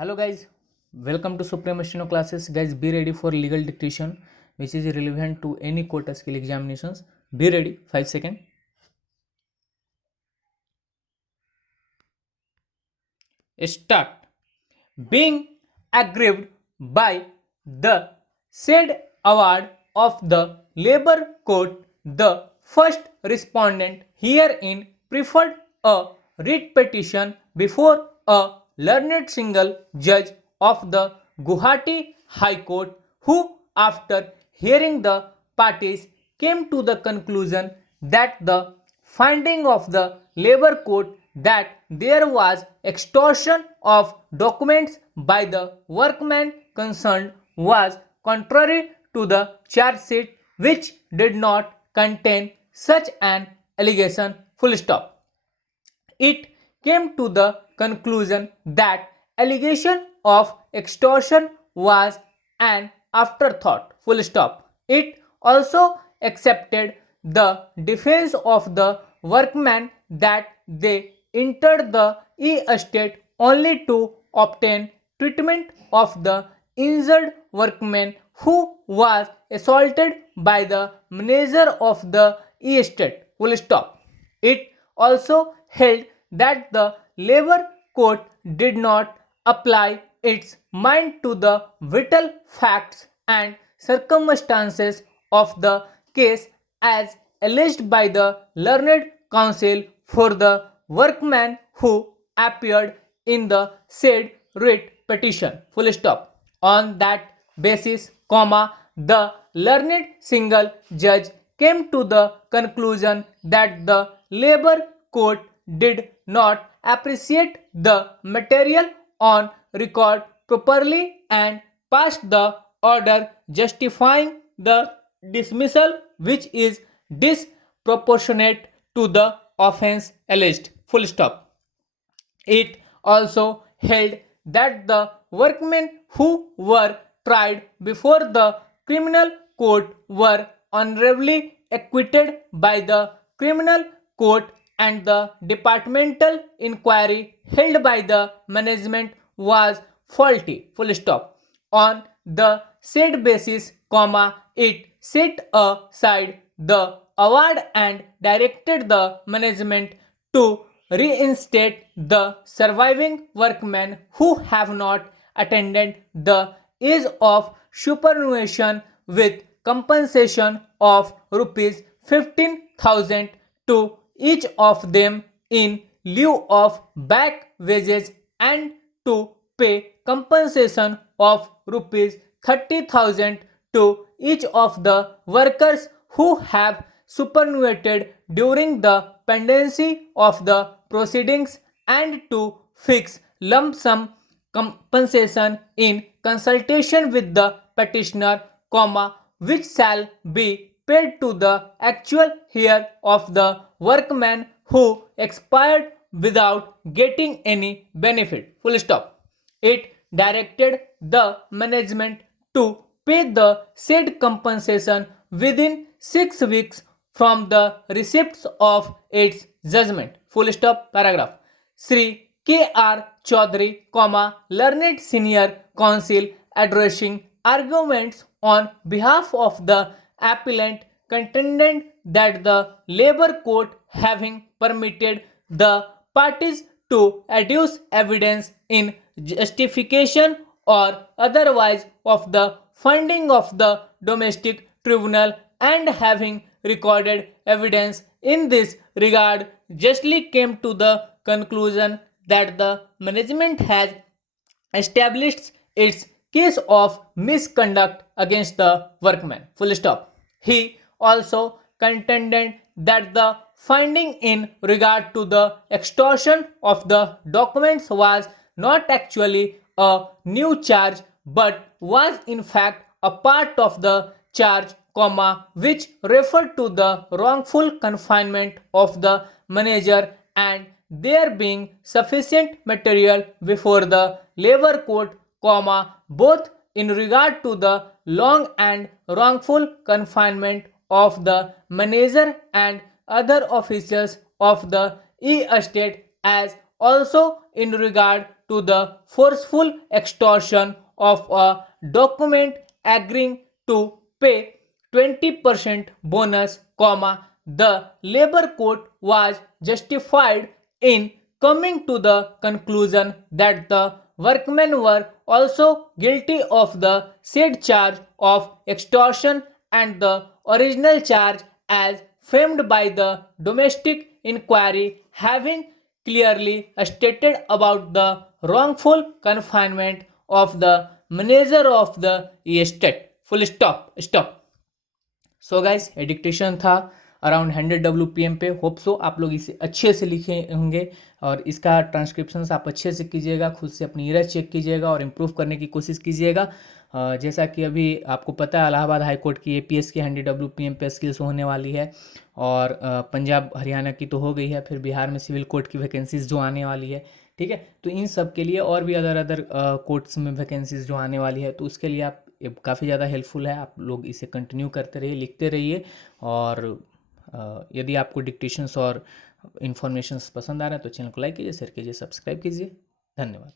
Hello guys, welcome to Supreme Steno classes. Guys, be ready for legal dictation, which is relevant to any court skill examinations. Be ready. 5 seconds. Start. Being aggrieved by the said award of the labor court, the first respondent herein preferred a writ petition before a learned single judge of the Guwahati High Court, who, after hearing the parties, came to the conclusion that the finding of the labor court that there was extortion of documents by the workman concerned was contrary to the charge sheet, which did not contain such an allegation. Full stop. It came to the conclusion that allegation of extortion was an afterthought. Full stop. It also accepted the defense of the workmen that they entered the estate only to obtain treatment of the injured workman who was assaulted by the manager of the estate. Full stop. It also held that the labor court did not apply its mind to the vital facts and circumstances of the case as alleged by the learned counsel for the workman who appeared in the said writ petition. Full stop. On that basis, the learned single judge came to the conclusion that the labor court did not appreciate the material on record properly and passed the order justifying the dismissal, which is disproportionate to the offense alleged. Full stop. It also held that the workmen who were tried before the criminal court were honorably acquitted by the criminal court, and the departmental inquiry held by the management was faulty. Full stop. On the said basis, it set aside the award and directed the management to reinstate the surviving workmen who have not attended the age of superannuation with compensation of rupees 15,000 to each of them in lieu of back wages, and to pay compensation of rupees 30,000 to each of the workers who have superannuated during the pendency of the proceedings, and to fix lump sum compensation in consultation with the petitioner, which shall be paid to the actual heir of the workman who expired without getting any benefit. Full stop. It directed the management to pay the said compensation within 6 weeks from the receipts of its judgment. Full stop. Paragraph. Sri K.R. Chaudhary, learned senior counsel, addressing arguments on behalf of the appellant, contended that the labor court, having permitted the parties to adduce evidence in justification or otherwise of the finding of the domestic tribunal, and having recorded evidence in this regard, justly came to the conclusion that the management has established its case of misconduct against the workman. Full stop. He also contended that the finding in regard to the extortion of the documents was not actually a new charge, but was in fact a part of the charge, which referred to the wrongful confinement of the manager, and there being sufficient material before the labor court, both in regard to the long and wrongful confinement of the manager and other officials of the estate, as also in regard to the forceful extortion of a document agreeing to pay 20% bonus, the labor court was justified in coming to the conclusion that the workmen were also guilty of the said charge of extortion and the original charge as framed by the domestic inquiry having clearly stated about the wrongful confinement of the manager of the estate. Full stop. So guys ये dictation था around 100 WPM पे. Hope so आप लोग इसे अच्छे से लिखे होंगे और इसका ट्रांसक्रिप्शन आप अच्छे से कीजिएगा, खुद से अपनी एरर चेक कीजिएगा और इम्प्रूव करने की कोशिश कीजिएगा. जैसा कि अभी आपको पता है इलाहाबाद हाई कोर्ट की APS की 100 WPM पे स्किल्स होने वाली है और पंजाब हरियाणा की तो हो गई है, फिर बिहार में सिविल कोर्ट की वैकेंसीज जो आने वाली है. ठीक है, तो इन सब के लिए और भी अदर कोर्ट्स में वैकेंसीज जो आने वाली है तो उसके लिए आप काफ़ी ज़्यादा हेल्पफुल है. आप लोग इसे कंटिन्यू करते रहिए, लिखते रहिए और यदि आपको डिक्टेशंस और इन्फॉर्मेशंस पसंद आ रहा है तो चैनल को लाइक कीजिए, शेयर कीजिए, सब्सक्राइब कीजिए. धन्यवाद.